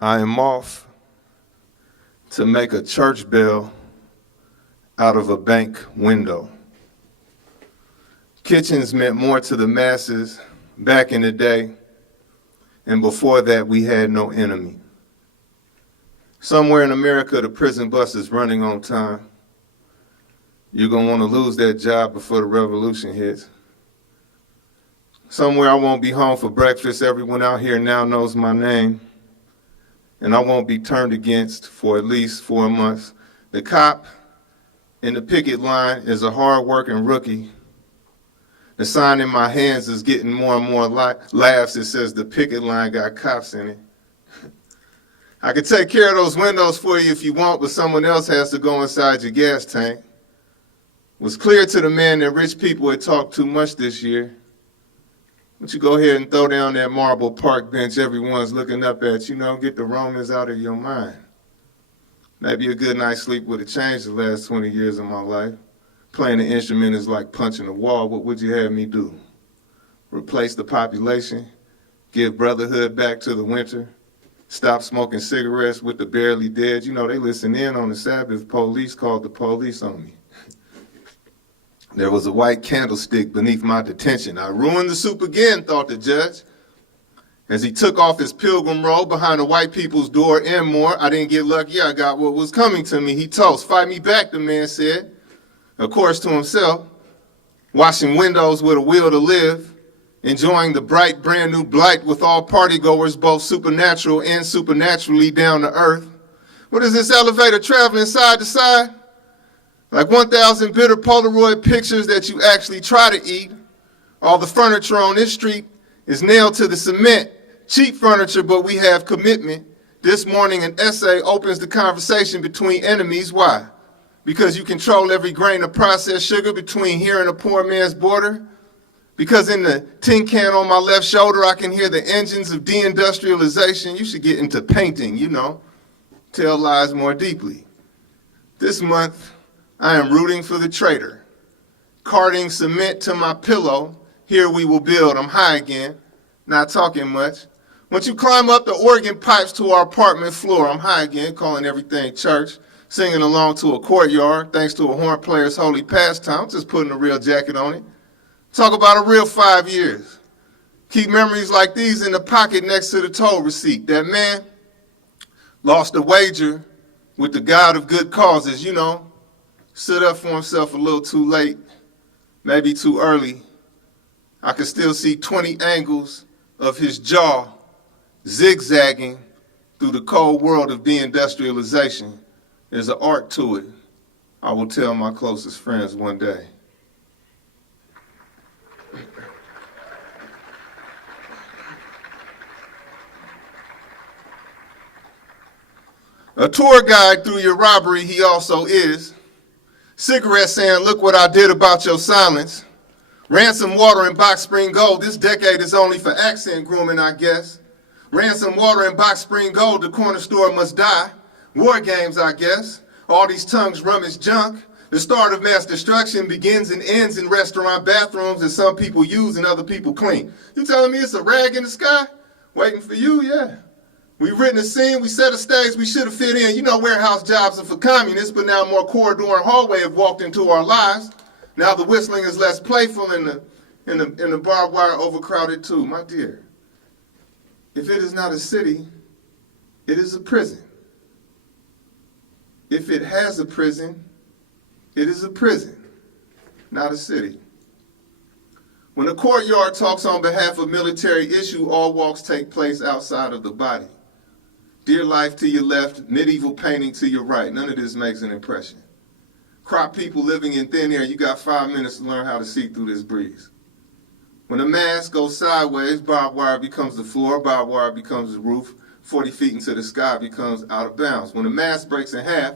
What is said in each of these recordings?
I am off to make a church bell out of a bank window. Kitchens meant more to the masses back in the day, and before that we had no enemy. Somewhere in America, the prison bus is running on time. You're going to want to lose that job before the revolution hits. Somewhere I won't be home for breakfast. Everyone out here now knows my name. And I won't be turned against for at least 4 months. The cop in the picket line is a hard-working rookie. The sign in my hands is getting more and more laughs. It says the picket line got cops in it. I could take care of those windows for you if you want, but someone else has to go inside your gas tank. It was clear to the man that rich people had talked too much this year. Why don't you go ahead and throw down that marble park bench everyone's looking up at, get the Romans out of your mind. Maybe a good night's sleep would have changed the last 20 years of my life. Playing the instrument is like punching a wall. What would you have me do? Replace the population? Give brotherhood back to the winter? Stop smoking cigarettes with the barely dead? They listen in on the Sabbath. Police called the police on me. There was a white candlestick beneath my detention. I ruined the soup again, thought the judge. As he took off his pilgrim robe behind the white people's door and more, I didn't get lucky, I got what was coming to me. He toast, fight me back, the man said. Of course, to himself, washing windows with a will to live, enjoying the bright, brand new blight with all partygoers, both supernatural and supernaturally down to earth. What is this elevator traveling side to side? Like 1,000 bitter Polaroid pictures that you actually try to eat. All the furniture on this street is nailed to the cement. Cheap furniture, but we have commitment. This morning, an essay opens the conversation between enemies. Why? Because you control every grain of processed sugar between here and a poor man's border. Because in the tin can on my left shoulder, I can hear the engines of deindustrialization. You should get into painting, tell lies more deeply. This month, I am rooting for the traitor. Carting cement to my pillow, here we will build. I'm high again, not talking much. Once you climb up the organ pipes to our apartment floor, I'm high again, calling everything church, singing along to a courtyard, thanks to a horn player's holy pastime, just putting a real jacket on it. Talk about a real 5 years. Keep memories like these in the pocket next to the toll receipt. That man lost a wager with the God of good causes, stood up for himself a little too late, maybe too early. I could still see 20 angles of his jaw zigzagging through the cold world of deindustrialization. There's an art to it. I will tell my closest friends one day. A tour guide through your robbery, he also is. Cigarette saying, look what I did about your silence. Ransom water and box spring gold. This decade is only for accent grooming, I guess. Ransom water and box spring gold, the corner store must die. War games, I guess. All these tongues rummage junk. The start of mass destruction begins and ends in restaurant bathrooms that some people use and other people clean. You telling me it's a rag in the sky? Waiting for you? Yeah. We've written a scene, we set a stage we should have fit in. Warehouse jobs are for communists, but now more corridor and hallway have walked into our lives. Now the whistling is less playful and the barbed wire overcrowded too. My dear, if it is not a city, it is a prison. If it has a prison, it is a prison, not a city. When the courtyard talks on behalf of military issue, all walks take place outside of the body. Dear life to your left, medieval painting to your right. None of this makes an impression. Crop people living in thin air, you got 5 minutes to learn how to see through this breeze. When the mask goes sideways, barbed wire becomes the floor, barbed wire becomes the roof, 40 feet into the sky becomes out of bounds. When the mask breaks in half,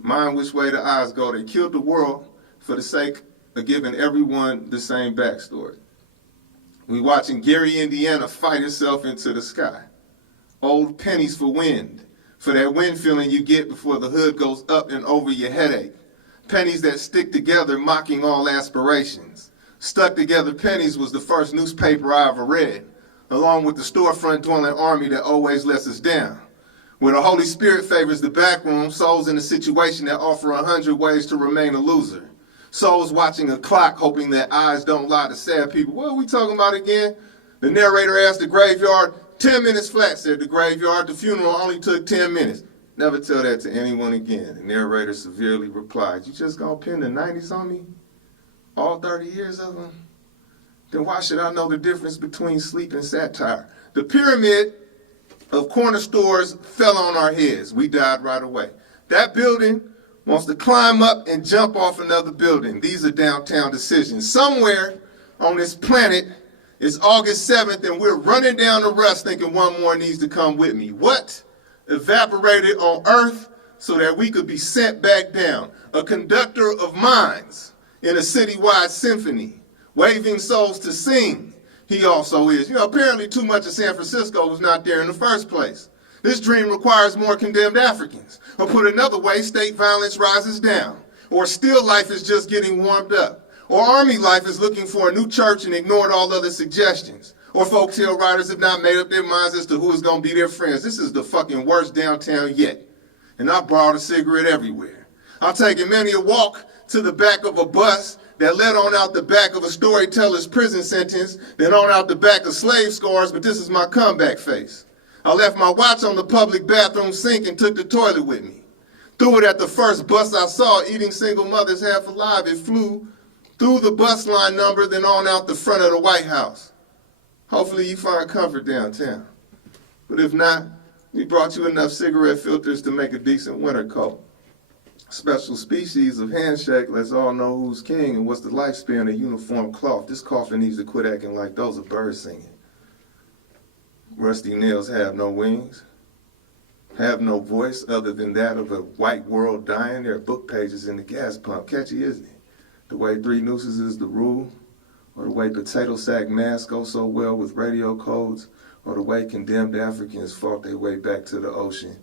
mind which way the eyes go. They killed the world for the sake of giving everyone the same backstory. We watching Gary, Indiana fight itself into the sky. Old pennies for wind, for that wind feeling you get before the hood goes up and over your headache. Pennies that stick together, mocking all aspirations. Stuck together pennies was the first newspaper I ever read. along with the storefront dwelling army that always lets us down. Where the Holy Spirit favors the back room, souls in a situation that offer 100 ways to remain a loser. Souls watching a clock, hoping that eyes don't lie to sad people. What are we talking about again? The narrator asked the graveyard, 10 minutes flat, said the graveyard. The funeral only took 10 minutes. Never tell that to anyone again. The narrator severely replied, you just gonna pin the 90s on me? All 30 years of them? Then why should I know the difference between sleep and satire? The pyramid of corner stores fell on our heads. We died right away. That building wants to climb up and jump off another building. These are downtown decisions. Somewhere on this planet, it's August 7th, and we're running down the rust thinking one more needs to come with me. What evaporated on Earth so that we could be sent back down? A conductor of minds in a citywide symphony, waving souls to sing. He also is. Apparently too much of San Francisco was not there in the first place. This dream requires more condemned Africans. Or put another way, state violence rises down. Or still life is just getting warmed up. Or army life is looking for a new church and ignored all other suggestions. Or folktale writers have not made up their minds as to who is going to be their friends. This is the fucking worst downtown yet. And I borrowed a cigarette everywhere. I've taken many a walk to the back of a bus that led on out the back of a storyteller's prison sentence, then on out the back of slave scars, but this is my comeback face. I left my watch on the public bathroom sink and took the toilet with me. Threw it at the first bus I saw, eating single mothers half alive. It flew through the bus line number, then on out the front of the White House. Hopefully you find comfort downtown. But if not, we brought you enough cigarette filters to make a decent winter coat. Special species of handshake lets all know who's king and what's the lifespan of uniform cloth. This coffin needs to quit acting like those are birds singing. Rusty nails have no wings, have no voice other than that of a white world dying. There are book pages in the gas pump. Catchy, isn't it? The way 3 nooses is the rule, or the way potato sack masks go so well with radio codes, or the way condemned Africans fought their way back to the ocean,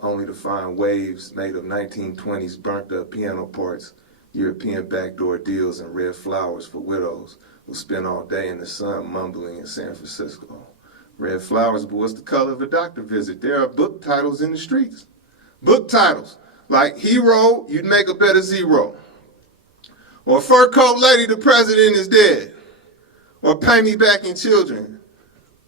only to find waves made of 1920s burnt up piano parts, European backdoor deals, and red flowers for widows who spend all day in the sun mumbling in San Francisco. Red flowers, but what's the color of a doctor visit? There are book titles in the streets. Book titles like Hero, You'd Make a Better Zero. Or Fur Coat Lady, the President is Dead. Or Pay Me Back in Children.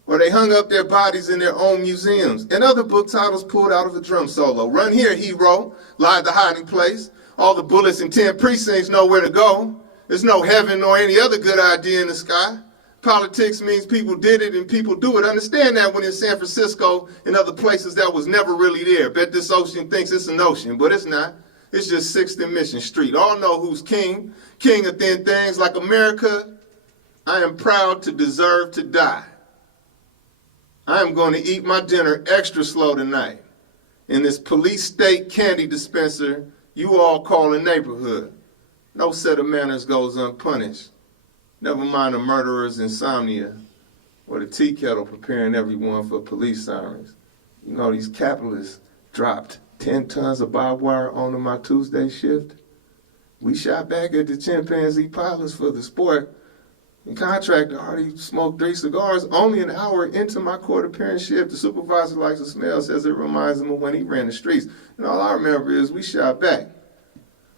Or they hung up their bodies in their own museums. And other book titles pulled out of a drum solo. Run Here, Hero, Lied the Hiding Place. All the bullets in 10 precincts know where to go. There's no heaven nor any other good idea in the sky. Politics means people did it and people do it. Understand that when in San Francisco and other places that was never really there. Bet this ocean thinks it's an ocean, but it's not. It's just 6th and Mission Street. All know who's king. King of thin things like America. I am proud to deserve to die. I am going to eat my dinner extra slow tonight in this police state candy dispenser you all call a neighborhood. No set of manners goes unpunished. Never mind the murderer's insomnia or the tea kettle preparing everyone for police sirens. You know, these capitalists dropped 10 tons of barbed wire onto my Tuesday shift. We shot back at the chimpanzee pilots for the sport. The contractor already smoked 3 cigars only an hour into my court appearance shift. The supervisor likes the smell, says it reminds him of when he ran the streets. And all I remember is we shot back.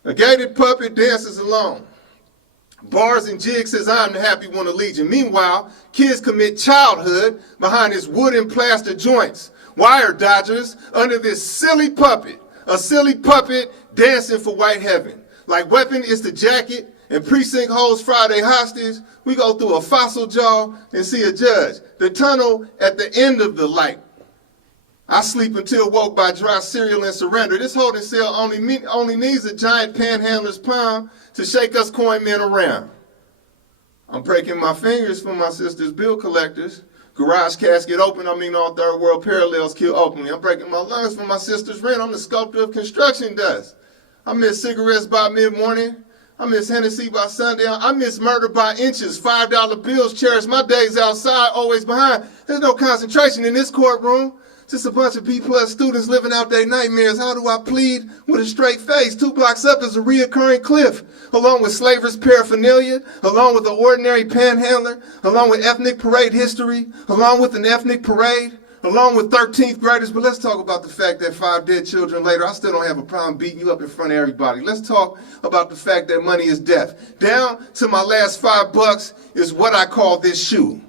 A gated puppet dances alone. Bars and Jig says I'm the happy one of Legion. Meanwhile, kids commit childhood behind his wood and plaster joints. Wire dodgers under this silly puppet. A silly puppet dancing for white heaven. Like weapon is the jacket and precinct holds Friday hostage. We go through a fossil jaw and see a judge. The tunnel at the end of the light. I sleep until woke by dry cereal and surrender. This holding cell only needs a giant panhandler's palm to shake us coin men around. I'm breaking my fingers for my sister's bill collectors. Garage casket open, all third world parallels kill openly. I'm breaking my lungs for my sister's rent. I'm the sculptor of construction dust. I miss cigarettes by mid-morning. I miss Hennessy by sundown. I miss murder by inches. $5 bills cherish my days outside, always behind. There's no concentration in this courtroom. Just a bunch of B-plus students living out their nightmares. How do I plead with a straight face? 2 blocks up is a reoccurring cliff, along with slavers' paraphernalia, along with the ordinary panhandler, along with ethnic parade history, along with an ethnic parade, along with 13th graders. But let's talk about the fact that 5 dead children later, I still don't have a problem beating you up in front of everybody. Let's talk about the fact that money is death. Down to my last $5 is what I call this shoe.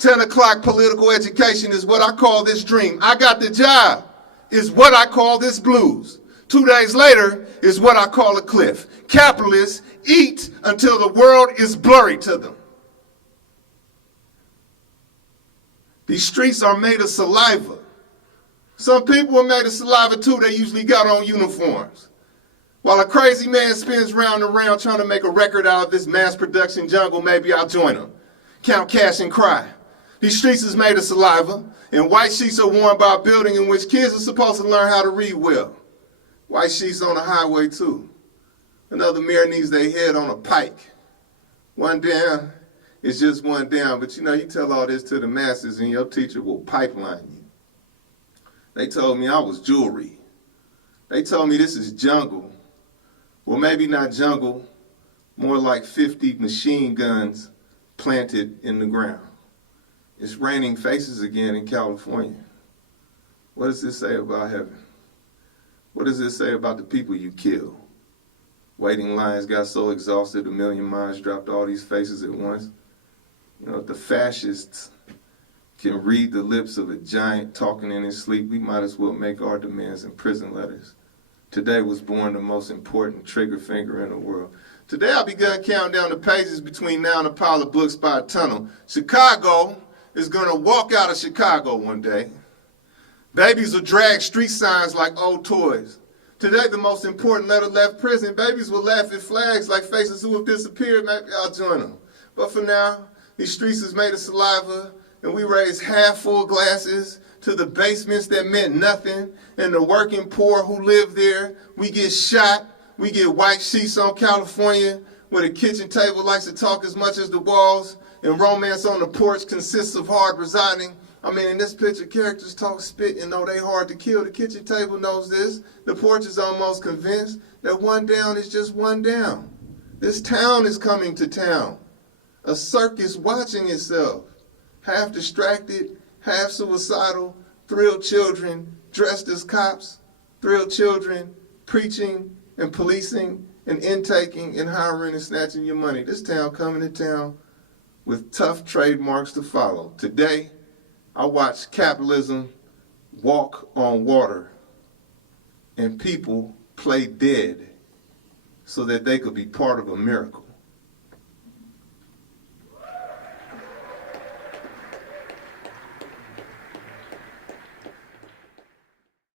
10 o'clock political education is what I call this dream. I got the job is what I call this blues. 2 days later is what I call a cliff. Capitalists eat until the world is blurry to them. These streets are made of saliva. Some people are made of saliva too. They usually got on uniforms. While a crazy man spins round and round trying to make a record out of this mass production jungle, maybe I'll join him. Count cash and cry. These streets is made of saliva, and white sheets are worn by a building in which kids are supposed to learn how to read well. White sheets on the highway too. Another mirror needs their head on a pike. One down is just one down, but you tell all this to the masses and your teacher will pipeline you. They told me I was jewelry. They told me this is jungle. Well, maybe not jungle, more like 50 machine guns planted in the ground. It's raining faces again in California. What does this say about heaven? What does this say about the people you kill? Waiting lines got so exhausted, a million minds dropped all these faces at once. If the fascists can read the lips of a giant talking in his sleep, we might as well make our demands in prison letters. Today was born the most important trigger finger in the world. Today I begun counting down the pages between now and a pile of books by a tunnel. Chicago is going to walk out of Chicago one day. Babies will drag street signs like old toys. Today, the most important letter left prison. Babies will laugh at flags like faces who have disappeared. Maybe I'll join them. But for now, these streets is made of saliva, and we raise half-full glasses to the basements that meant nothing, and the working poor who live there. We get shot. We get white sheets on California, where the kitchen table likes to talk as much as the walls, and romance on the porch consists of hard residing. In this picture, characters talk spit and know they hard to kill. The kitchen table knows this. The porch is almost convinced that one down is just one down. This town is coming to town. A circus watching itself. Half distracted, half suicidal, thrilled children dressed as cops, thrilled children preaching and policing and intaking and hiring and snatching your money. This town coming to town with tough trademarks to follow. Today, I watched capitalism walk on water and people play dead so that they could be part of a miracle.